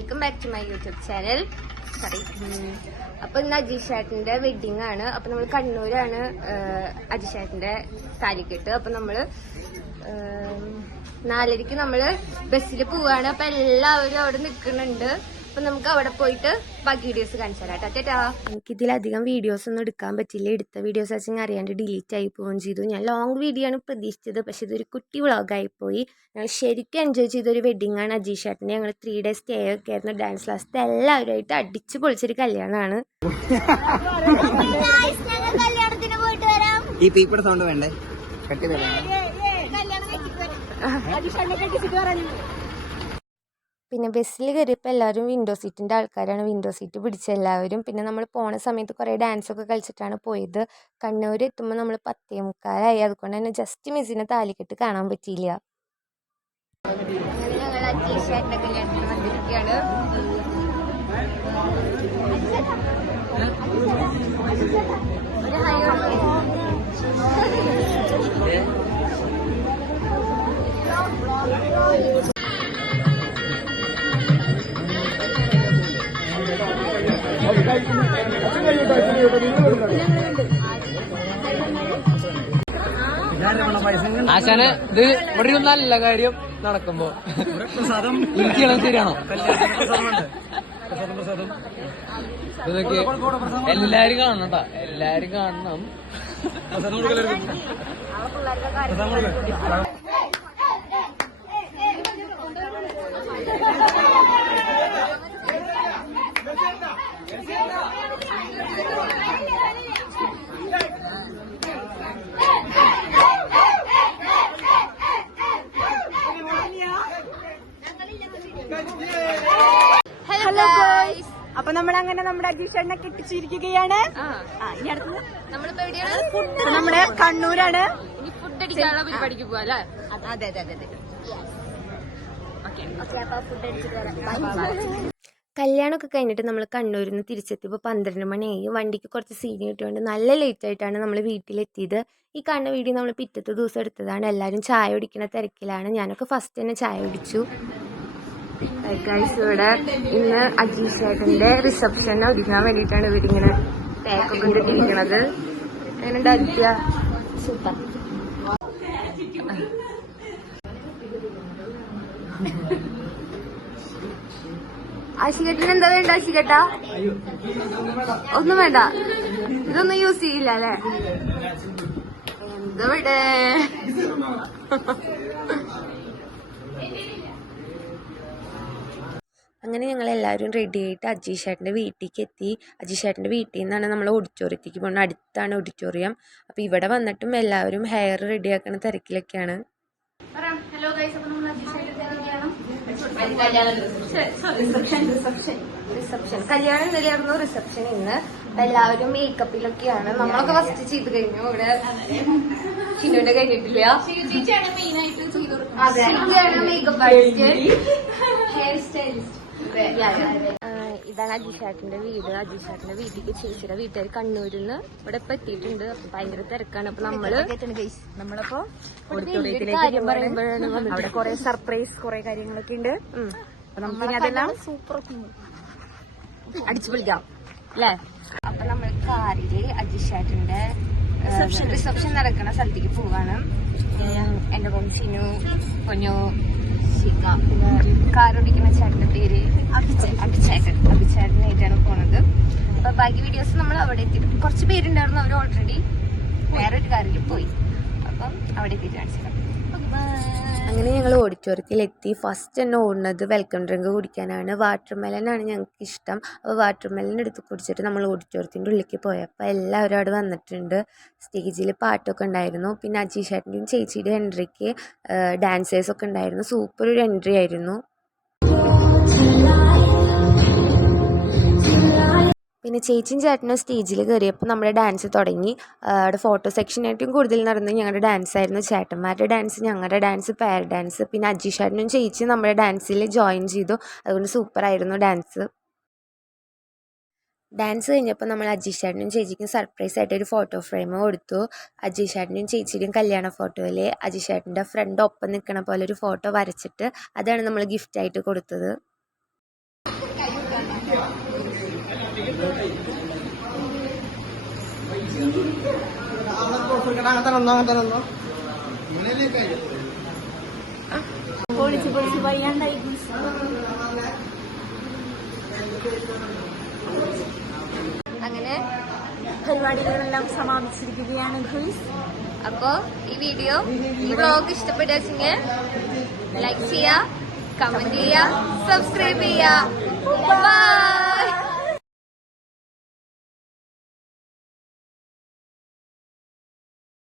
Welcome back to my YouTube channel. Sorry. അപ്പൊ ഇന്ന് അജീഷേട്ടന്റെ wedding ആണ്. അപ്പൊ നമ്മൾ കണ്ണൂരാണ് അജീഷേട്ടന്റെ താലിക്കെട്ട്. അപ്പൊ നമ്മള് 4:30 നമ്മള് ബസ്സിൽ പോവാണ്. അപ്പൊ എല്ലാവരും അവിടെ നിൽക്കുന്നുണ്ട്. അപ്പൊ നമുക്ക് അവിടെ പോയിട്ട് ബാക്കി വീഡിയോസ് കാണിച്ചു തരാം. ടാറ്റാ. എനിക്കിതിലധികം വീഡിയോസ് ഒന്നും എടുക്കാൻ പറ്റില്ല. എടുത്ത വീഡിയോസ് വെച്ചാൽ അറിയാണ്ട് ഡിലീറ്റ് ആയി പോവുകയും ചെയ്തു. ഞാൻ ലോങ് വീഡിയോ ആണ് പ്രതീക്ഷിച്ചത്, പക്ഷെ ഇതൊരു കുട്ടി വ്ളോഗായി പോയി. ഞങ്ങൾ ശരിക്കും എൻജോയ് ചെയ്തൊരു വെഡിങ് ആണ് അജീഷേട്ടൻ്റെ. ഞങ്ങൾ 3 days സ്റ്റേ ഒക്കെ ആയിരുന്നു. ഡാൻസ് ക്ലാസ് എല്ലാവരുമായിട്ട് അടിച്ചു പൊളിച്ചൊരു കല്യാണമാണ്. ഈ പീപ്പയുടെ സൗണ്ട് വേണ്ടേ? പിന്നെ ബസ്സിൽ കയറിയപ്പോൾ എല്ലാവരും വിൻഡോ സീറ്റിൻ്റെ ആൾക്കാരാണ്. വിൻഡോ സീറ്റ് പിടിച്ച എല്ലാവരും. പിന്നെ നമ്മൾ പോണ സമയത്ത് കുറേ ഡാൻസൊക്കെ കളിച്ചിട്ടാണ് പോയത്. കണ്ണൂർ എത്തുമ്പോൾ നമ്മൾ 10:45 അതുകൊണ്ട് തന്നെ ജസ്റ്റ് മിസ്സിനെ താലിക്കെട്ട് കാണാൻ പറ്റിയില്ല. അങ്ങനെ ഞങ്ങൾ അജീഷേട്ടൻ്റെ കല്യാണത്തിന് വന്നിരിക്കുകയാണ്. ഒരു ഹൈ ആശാന് ഇത് ഇവിടെ ഒരു നല്ല കാര്യം നടക്കുമ്പോ ഇരിക്കണം. ശരിയാണോ? ഇതൊക്കെ എല്ലാരും കാണണം കേട്ടാ. എല്ലാരും കാണണം. അപ്പൊ നമ്മളങ്ങനെ നമ്മുടെ അജീഷേട്ടനെ കെട്ടിച്ചിരിക്കുകയാണ്. ഇനി അടുത്തത് നമ്മളിപ്പോ എവിടെയാണ്? നമ്മുടെ കണ്ണൂരാണ്. ഇനി ഫുഡ് അടിക്കാനുള്ള പരിപാടിക്ക് പോവാ അല്ലേ? അതെ അതെ അതെ. കല്യാണമൊക്കെ കഴിഞ്ഞിട്ട് നമ്മൾ കണ്ണൂരിൽ നിന്ന് തിരിച്ചെത്തിയപ്പോൾ 12 മണിയായി. വണ്ടിക്ക് കുറച്ച് സീൻ കിട്ടിയോണ്ട് നല്ല ലേറ്റ് ആയിട്ടാണ് നമ്മൾ വീട്ടിലെത്തിയത്. ഈ കാണുന്ന വീഡിയോ നമ്മൾ പിറ്റത്തെ ദിവസം എടുത്തതാണ്. എല്ലാവരും ചായ കുടിക്കുന്ന തിരക്കിലാണ്. ഞാനൊക്കെ ഫസ്റ്റ് തന്നെ ചായ കുടിച്ചു. ഇവിടെ ഇന്ന് അജീഷേട്ടൻ്റെ റിസപ്ഷൻ ഒരുങ്ങാൻ വേണ്ടിയിട്ടാണ് ഇവരിങ്ങനെ പാക്കൊക്കെ ഇട്ടിരിക്കണത്. എങ്ങനെയുണ്ട് ആദിത്യ? സൂപ്പർ. ആശികേട്ടന് എന്താ വേണ്ട? ആശികേട്ട ഒന്നും വേണ്ട. ഇതൊന്നും യൂസ് ചെയ്യില്ല അല്ലേ? എന്താ ഇവിടെ? അങ്ങനെ ഞങ്ങളെല്ലാവരും റെഡി ആയിട്ട് അജീഷേട്ടൻ്റെ വീട്ടിലേക്ക് എത്തി. അജീഷേട്ടൻ്റെ വീട്ടിൽ നിന്നാണ് നമ്മൾ ഓഡിറ്റോറിയത്തേക്ക് പോകുന്നത്. അടുത്താണ് ഓഡിറ്റോറിയം. അപ്പോൾ ഇവിടെ വന്നിട്ടും എല്ലാവരും ഹെയർ റെഡിയാക്കുന്ന തിരക്കിലൊക്കെയാണ്. റിസപ്ഷൻ കല്യാണം ഇന്നലെയായിരുന്നു. റിസപ്ഷൻ ഇന്ന്. എല്ലാവരും മേക്കപ്പിലൊക്കെയാണ്. നമ്മളൊക്കെ ഫസ്റ്റ് ചെയ്ത് കഴിഞ്ഞു. ഇവിടെ ഷിനുവിന്റെ കഴിഞ്ഞിട്ടില്ല. Makeup artist, hair stylist. ഇതാണ് അജീഷേട്ടന്റെ വീട്. അജീഷേട്ടന്റെ വീട്ടിലേക്ക് ചേച്ചിയുടെ വീട്ടുകാർ കണ്ണൂരിൽ നിന്ന് ഇവിടെ ഇപ്പൊ എത്തിയിട്ടുണ്ട്. അപ്പൊ ഭയങ്കര തിരക്കാണ്. അപ്പൊ നമ്മളിപ്പോ കാര്യം പറയുമ്പോഴാണ് അവിടെ കുറെ സർപ്രൈസ് കുറെ കാര്യങ്ങളൊക്കെ ഉണ്ട്. അപ്പൊ നമുക്ക് അതെല്ലാം സൂപ്പർ അടിച്ചു പൊളിക്കാം അല്ലേ? അപ്പൊ നമ്മൾ കാറില് അജീഷേട്ടന്റെ റിസപ്ഷൻ നടക്കുന്ന സ്ഥലത്തേക്ക് പോവാണ്. എന്റെ ഷിനു, പൊന്നു, ശിഖ, പിന്നെ കാർ ഓടിക്കുന്ന ചേട്ടന്റെ പേര് അഭിചേട്ടനായിട്ടാണ് പോണത്. അപ്പൊ ബാക്കി വീഡിയോസ് നമ്മൾ അവിടെ എത്തി. കുറച്ച് പേരുണ്ടായിരുന്നു. അവർ ഓൾറെഡി വേറൊരു കാറിൽ പോയി. അപ്പം അവിടെ എത്തിയിട്ട് കാണിച്ചിട്ടുണ്ട്. അങ്ങനെ ഞങ്ങൾ ഓഡിറ്റോറിയത്തിലെത്തി. ഫസ്റ്റ് തന്നെ ഓടുന്നത് വെൽക്കം ഡ്രിങ്ക് കുടിക്കാനാണ്. വാട്ടർ മെലനാണ് ഞങ്ങൾക്ക് ഇഷ്ടം. അപ്പോൾ വാട്ടർ മെലൻ എടുത്ത് കുടിച്ചിട്ട് നമ്മൾ ഓഡിറ്റോറിയത്തിൻ്റെ ഉള്ളിലേക്ക് പോയപ്പോൾ എല്ലാവരും അവിടെ വന്നിട്ടുണ്ട്. സ്റ്റേജിൽ പാട്ടൊക്കെ ഉണ്ടായിരുന്നു. പിന്നെ അജീഷേട്ടൻ്റെയും ചേച്ചിയുടെ എൻട്രിക്ക് ഡാൻസേഴ്സൊക്കെ ഉണ്ടായിരുന്നു. സൂപ്പർ ഒരു എൻട്രി ആയിരുന്നു. പിന്നെ ചേച്ചിയും ചേട്ടനും സ്റ്റേജിൽ കയറിയപ്പോൾ നമ്മുടെ ഡാൻസ് തുടങ്ങി. അവിടെ ഫോട്ടോ സെക്ഷനായിട്ടും കൂടുതൽ നടന്നത് ഞങ്ങളുടെ ഡാൻസ് ആയിരുന്നു. ചേട്ടന്മാരുടെ ഡാൻസ്, ഞങ്ങളുടെ ഡാൻസ്, പെയർ ഡാൻസ്. പിന്നെ അജീഷേട്ടനും ചേച്ചിയും നമ്മുടെ ഡാൻസിൽ ജോയിൻ ചെയ്തു. അതുകൊണ്ട് സൂപ്പറായിരുന്നു ഡാൻസ്. ഡാൻസ് കഴിഞ്ഞപ്പോൾ നമ്മൾ അജീഷേട്ടനും ചേച്ചിക്കും സർപ്രൈസ് ആയിട്ട് ഒരു ഫോട്ടോ ഫ്രെയിം കൊടുത്തു. അജീഷേട്ടനും ചേച്ചിയുടെയും കല്യാണ ഫോട്ടോയിൽ അജീഷേട്ടൻ്റെ ഫ്രണ്ട് ഒപ്പം നിൽക്കണ പോലെ ഒരു ഫോട്ടോ വരച്ചിട്ട് അതാണ് നമ്മൾ ഗിഫ്റ്റായിട്ട് കൊടുത്തത്. പൊളിച്ച് വയ്യാണ്ടായി. അങ്ങനെ പരിപാടികളെല്ലാം സമാപിച്ചിരിക്കുകയാണ് ഗൈസ്. അപ്പോ ഈ വീഡിയോ ഈ വ്ളോഗ് ഇഷ്ടപ്പെട്ടെങ്കിൽ ലൈക്ക് ചെയ്യുക, കമന്റ് ചെയ്യുക, സബ്സ്ക്രൈബ് ചെയ്യുക. ബൈ.